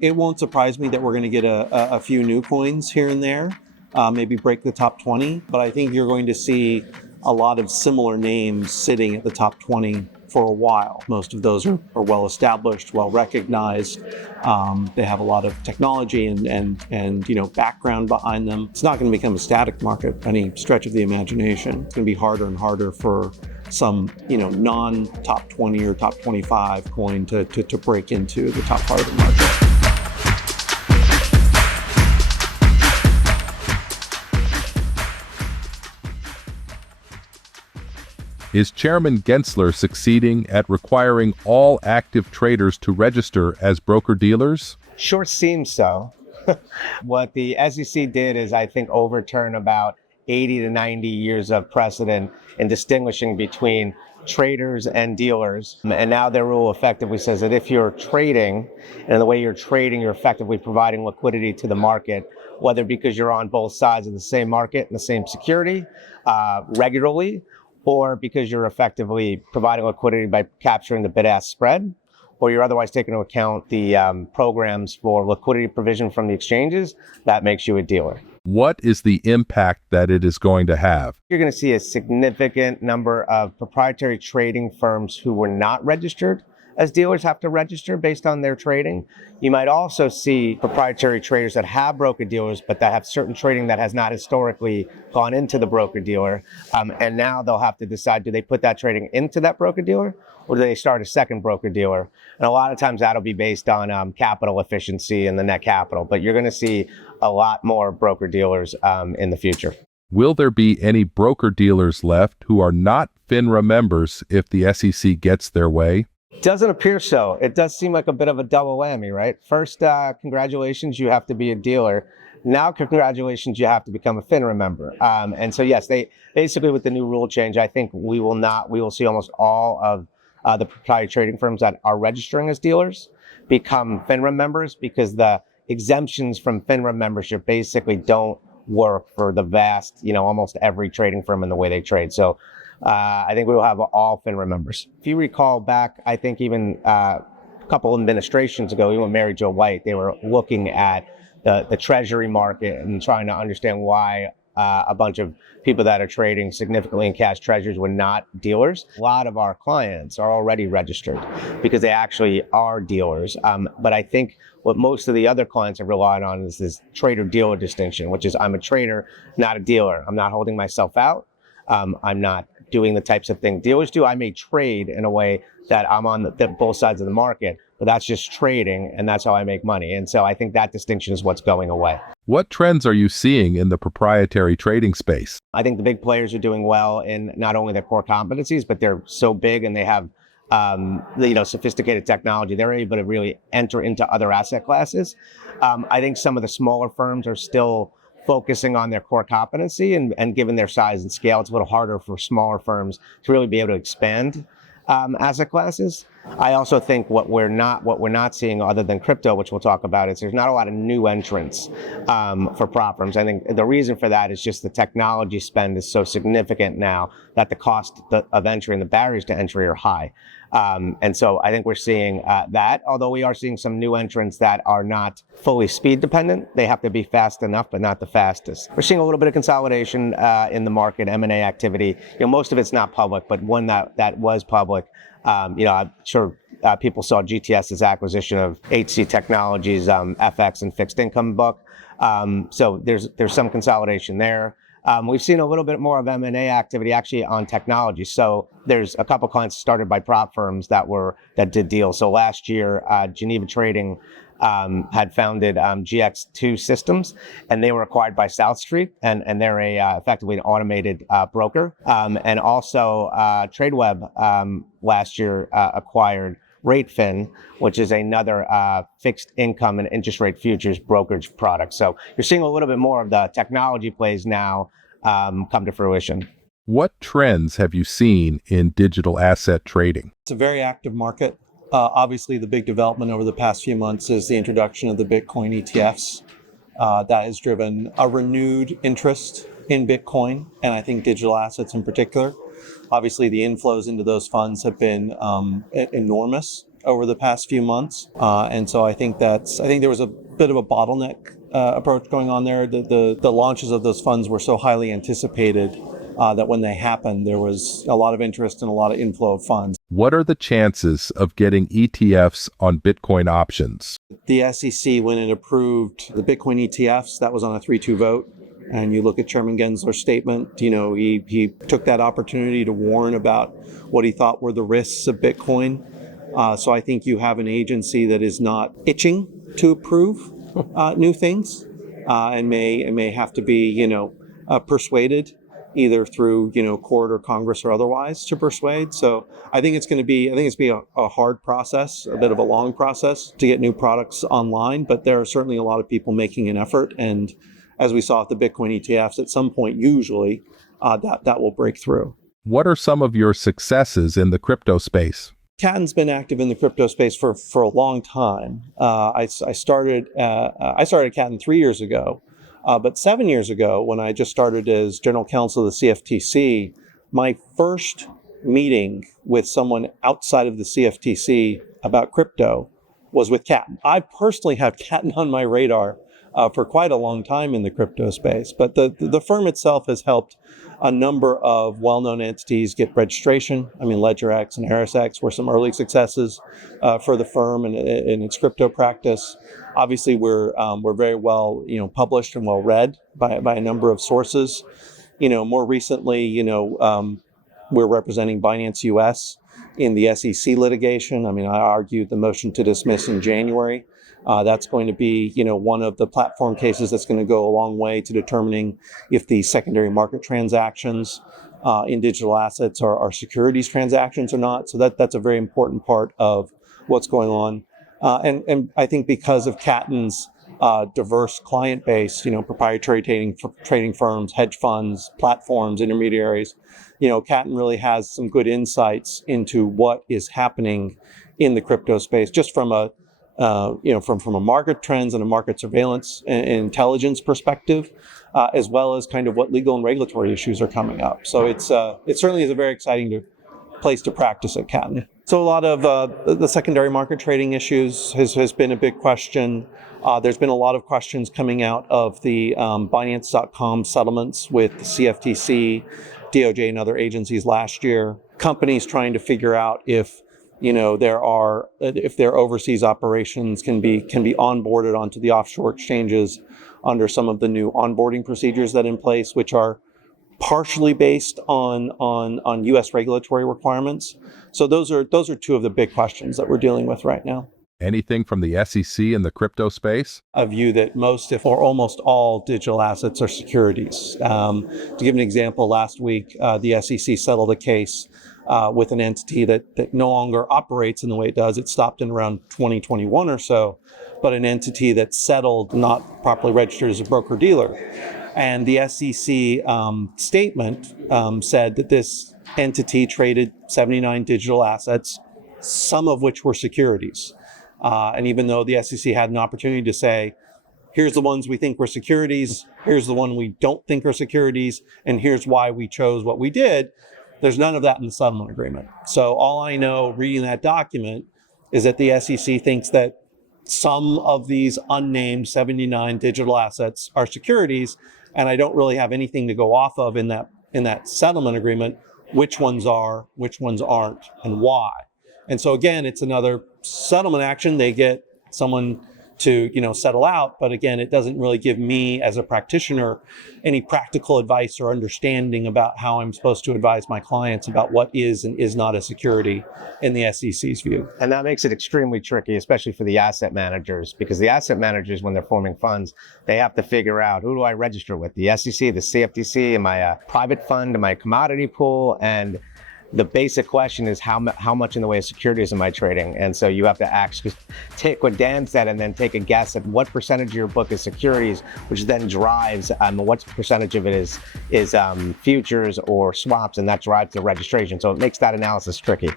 It won't surprise me that we're going to get a few new coins here and there, maybe break the top 20, but I think you're going to see a lot of similar names sitting at the top 20 for a while. Most of those are well established, well recognized. They have a lot of technology and background behind them. It's not going to become a static market by any stretch of the imagination. It's going to be harder and harder for some non-top 20 or top 25 coin to break into the top part of the market. Is Chairman Gensler succeeding at requiring all active traders to register as broker-dealers? Sure seems so. What the SEC did is, I think, overturn about 80 to 90 years of precedent in distinguishing between traders and dealers. And now their rule effectively says that if you're trading, and the way you're trading, you're effectively providing liquidity to the market, whether because you're on both sides of the same market and the same security regularly, or because you're effectively providing liquidity by capturing the bid-ask spread, or you're otherwise taking into account the programs for liquidity provision from the exchanges, that makes you a dealer. What is the impact that it is going to have? You're going to see a significant number of proprietary trading firms who were not registered as dealers have to register based on their trading. You might also see proprietary traders that have broker-dealers, but that have certain trading that has not historically gone into the broker-dealer. And now they'll have to decide, do they put that trading into that broker-dealer, or do they start a second broker-dealer? And a lot of times that'll be based on capital efficiency and the net capital. But you're going to see a lot more broker-dealers in the future. Will there be any broker-dealers left who are not FINRA members if the SEC gets their way? Doesn't appear so. It does seem like a bit of a double whammy, right? First, congratulations, you have to be a dealer. Now, congratulations, you have to become a FINRA member. And so, yes, they basically, with the new rule change, I think we will see almost all of the proprietary trading firms that are registering as dealers become FINRA members, because the exemptions from FINRA membership basically don't work for the vast, almost every trading firm in the way they trade. So I think we will have all FINRA members. If you recall back, I think even a couple administrations ago, even with Mary Jo White, they were looking at the treasury market and trying to understand why a bunch of people that are trading significantly in cash treasuries were not dealers. A lot of our clients are already registered because they actually are dealers. But I think what most of the other clients have relied on is this trader-dealer distinction, which is I'm a trader, not a dealer. I'm not holding myself out. I'm not doing the types of things dealers do. I may trade in a way that I'm on both sides of the market, but that's just trading, and that's how I make money. And so I think that distinction is what's going away. What trends are you seeing in the proprietary trading space? I think the big players are doing well in not only their core competencies, but they're so big and they have sophisticated technology. They're able to really enter into other asset classes. I think some of the smaller firms are still focusing on their core competency, and given their size and scale, it's a little harder for smaller firms to really be able to expand asset classes. I also think what we're not seeing, other than crypto, which we'll talk about, is there's not a lot of new entrants for prop firms. I think the reason for that is just the technology spend is so significant now that the cost of entry and the barriers to entry are high. And so I think we're seeing that, although we are seeing some new entrants that are not fully speed dependent. They have to be fast enough, but not the fastest. We're seeing a little bit of consolidation in the market, M&A activity. Most of it's not public, but one that was public, I'm sure people saw GTS's acquisition of HC Technologies, FX and fixed income book. So there's some consolidation there. We've seen a little bit more of M&A activity actually on technology. So there's a couple clients started by prop firms that did deals. So last year, Geneva Trading had founded GX2 Systems, and they were acquired by South Street, and they're effectively an automated broker. And also TradeWeb last year acquired RateFin, which is another fixed income and interest rate futures brokerage product. So you're seeing a little bit more of the technology plays now come to fruition. What trends have you seen in digital asset trading? It's a very active market. Obviously, the big development over the past few months is the introduction of the Bitcoin ETFs. That has driven a renewed interest in Bitcoin, and I think digital assets in particular. Obviously, the inflows into those funds have been enormous. over the past few months. And so I think there was a bit of a bottleneck approach going on there. The launches of those funds were so highly anticipated that when they happened, there was a lot of interest and a lot of inflow of funds. What are the chances of getting ETFs on Bitcoin options? The SEC, when it approved the Bitcoin ETFs, that was on a 3-2 vote. And you look at Chairman Gensler's statement, he took that opportunity to warn about what he thought were the risks of Bitcoin. So I think you have an agency that is not itching to approve new things and may have to be, persuaded either through, court or Congress or otherwise to persuade. So I think it's going to be a hard process, a bit of a long process to get new products online, but there are certainly a lot of people making an effort. And as we saw with the Bitcoin ETFs, at some point, usually that will break through. What are some of your successes in the crypto space? Katten's been active in the crypto space for a long time. I started Katten 3 years ago, but 7 years ago, when I just started as general counsel of the CFTC, my first meeting with someone outside of the CFTC about crypto was with Katten. I personally have Katten on my radar for quite a long time in the crypto space, but the firm itself has helped a number of well-known entities get registration. I mean, LedgerX and ErisX were some early successes for the firm and in its crypto practice. Obviously, we're very well published and well read by a number of sources. More recently, we're representing Binance US in the SEC litigation. I mean, I argued the motion to dismiss in January. That's going to be, one of the platform cases that's going to go a long way to determining if the secondary market transactions in digital assets are securities transactions or not. So that's a very important part of what's going on. And I think because of Katten's diverse client base, proprietary trading firms, hedge funds, platforms, intermediaries, Katten really has some good insights into what is happening in the crypto space, just from a from a market trends and a market surveillance and intelligence perspective, as well as kind of what legal and regulatory issues are coming up. So it certainly is a very exciting place to practice at Katten. So a lot of the secondary market trading issues has been a big question. There's been a lot of questions coming out of the Binance.com settlements with the CFTC, DOJ, and other agencies last year. Companies trying to figure out if their overseas operations can be onboarded onto the offshore exchanges under some of the new onboarding procedures that are in place, which are partially based on U.S. regulatory requirements. So those are two of the big questions that we're dealing with right now. Anything from the SEC in the crypto space? A view that most, if or almost all, digital assets are securities. To give an example, last week the SEC settled a case with an entity that no longer operates in the way it does. It stopped in around 2021 or so, but an entity that settled not properly registered as a broker-dealer. And the SEC statement said that this entity traded 79 digital assets, some of which were securities. And even though the SEC had an opportunity to say, here's the ones we think were securities, here's the one we don't think are securities, and here's why we chose what we did, there's none of that in the settlement agreement. So all I know reading that document is that the SEC thinks that some of these unnamed 79 digital assets are securities, and I don't really have anything to go off of in that settlement agreement, which ones are, which ones aren't, and why. And so again, it's another settlement action. They get someone to settle out, but again, it doesn't really give me as a practitioner any practical advice or understanding about how I'm supposed to advise my clients about what is and is not a security in the SEC's view. And that makes it extremely tricky, especially for the asset managers, because the asset managers, when they're forming funds, they have to figure out, who do I register with? The SEC, the CFTC, am I a private fund, am I a commodity pool? And the basic question is how much in the way of securities am I trading? And so you have to take what Dan said and then take a guess at what percentage of your book is securities, which then drives what percentage of it is futures or swaps, and that drives the registration. So it makes that analysis tricky.